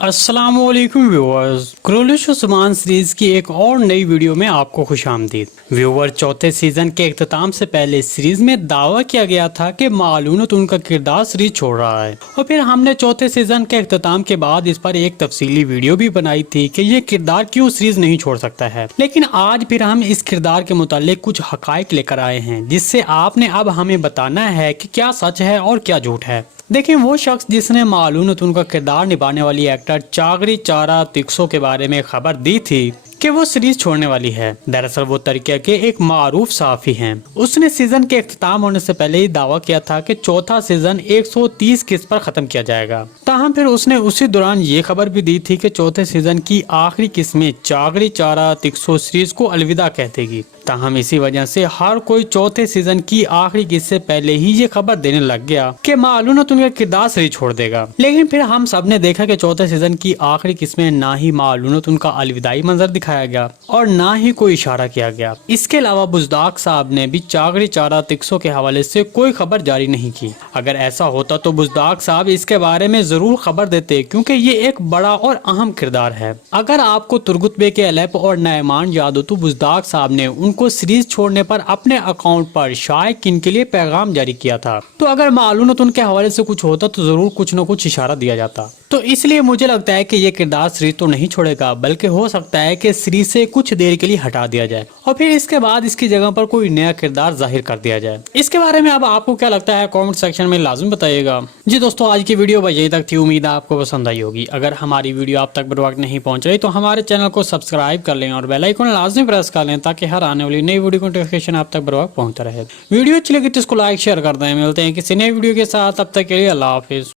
अस्सलाम वालेकुम viewers, क्रोलिश Usman series की एक और नई वीडियो में आपको खुश आमदीद। व्यूअर, चौथे सीजन के इख्तिताम से पहले सीरीज में दावा किया गया था कि मालूनत उनका किरदार सीरीज छोड़ रहा है, और फिर हमने चौथे सीजन के इख्तिताम के बाद इस पर एक तफसीली वीडियो भी बनाई थी कि ये किरदार क्यों सीरीज नहीं छोड़ सकता है। लेकिन आज फिर हम इस किरदार के मुतालिक कुछ हकाइक लेकर आए हैं, जिससे आपने अब हमें बताना है कि क्या सच है और क्या झूठ है। देखिए, वो शख्स जिसने मालूनत उनका किरदार निभाने वाली एक्टर चागरी चारा तिक्सो के बारे में खबर दी थी कि वो सीरीज छोड़ने वाली है, दरअसल वो तरीके के एक मारूफ सहाफी हैं। उसने सीजन के इख्तिताम होने से पहले ही दावा किया था कि चौथा सीजन 130 किस्त पर खत्म किया जाएगा। ताहम फिर उसने उसी दौरान ये खबर भी दी थी कि चौथे सीजन की आखिरी किस्त में चागरी चारा तिक्सो सीरीज को अलविदा कह देगी। ताहम इसी वजह से हर कोई चौथे सीजन की आखिरी किस्त से पहले ही ये खबर देने लग गया कि मालूनत उनका किरदार सीरीज छोड़ देगा। लेकिन फिर हम सब ने देखा कि चौथे सीजन की आखिरी किस्त में ना ही मालूनत उनका अलविदाई मंजर दिखाया गया और ना ही कोई इशारा किया गया। इसके अलावा बुज़दाक साहब ने भी चागरी चारा तिक्सो के हवाले से कोई खबर जारी नहीं की। अगर ऐसा होता तो बुज़दाक साहब इसके बारे में जरूर खबर देते, क्योंकि ये एक बड़ा और अहम किरदार है। अगर आपको तुर्गुत बे के अलैप और नयमान याद हो तो बुज़दाक साहब ने उनको सीरीज छोड़ने पर अपने अकाउंट पर शायकीन के लिए पैगाम जारी किया था। तो अगर मालूनत उनके हवाले से कुछ होता तो जरूर कुछ न कुछ इशारा दिया जाता। तो इसलिए मुझे लगता है कि ये किरदार सीरीज तो नहीं छोड़ेगा, बल्कि हो सकता है कि सीरीज से कुछ देर के लिए हटा दिया जाए और फिर इसके बाद इसकी जगह पर कोई नया किरदार जाहिर कर दिया जाए। इसके बारे में अब आपको क्या लगता है, कमेंट सेक्शन में लाजमी बताइएगा। जी दोस्तों, आज की वीडियो बस यही तक थी। उम्मीद है आपको पसंद आई होगी। अगर हमारी वीडियो आप तक बर वक्त नहीं पहुंच रही तो हमारे चैनल को सब्सक्राइब कर लें और बेल आइकन लाजमी प्रेस कर लें, ताकि हर आने वाली नई वीडियो नोटिफिकेशन आप तक बर वक्त पहुंचता रहे। वीडियो अच्छी लगी तो इसको लाइक शेयर कर दें। मिलते हैं किसी नई वीडियो के साथ, तब तक के लिए अल्लाह हाफिज।